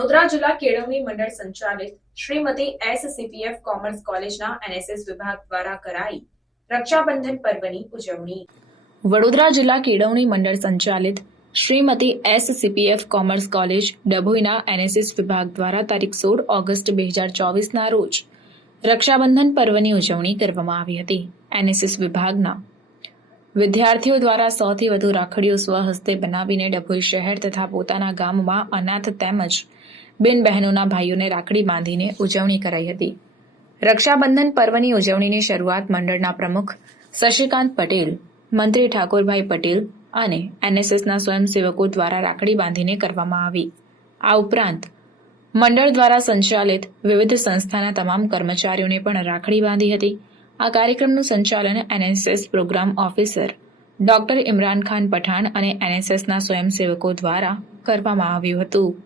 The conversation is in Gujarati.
વડોદરા જિલ્લા કેળવણી મંડળ સંચાલિત શ્રીમતી એસ સીપીએફ કોમર્સ કોલેજના એનએસએસ વિભાગ દ્વારા કરાઈ રક્ષાબંધન પર્વની ઉજવણી. વડોદરા જિલ્લા કેળવણી મંડળ સંચાલિત Shrimati S CPF commerce college ડભોઈના NSS વિભાગ દ્વારા તારીખ સોળ ઓગસ્ટ બે હજાર ચોવીસના રોજ રક્ષાબંધન પર્વની ઉજવણી કરવામાં આવી હતી. એનએસએસ વિભાગના વિદ્યાર્થીઓ દ્વારા સૌથી વધુ રાખડીઓ સ્વહસ્તે બનાવીને ડભોઈ શહેર તથા પોતાના ગામમાં અનાથ તેમજ બેન બહેનોના ભાઈઓને રાખડી બાંધીને ઉજવણી કરાઈ હતી. રક્ષાબંધન પર્વની ઉજવણીની શરૂઆત મંડળના પ્રમુખ શશિકાંત પટેલ, મંત્રી ઠાકોરભાઈ પટેલ અને એનએસએસના સ્વયંસેવકો દ્વારા રાખડી બાંધીને કરવામાં આવી. આ ઉપરાંત મંડળ દ્વારા સંચાલિત વિવિધ સંસ્થાના તમામ કર્મચારીઓને પણ રાખડી બાંધી હતી. આ કાર્યક્રમનું સંચાલન NSS program officer doctor Imran Khan Pathan અને એનએસએસના સ્વયંસેવકો દ્વારા કરવામાં આવ્યું હતું.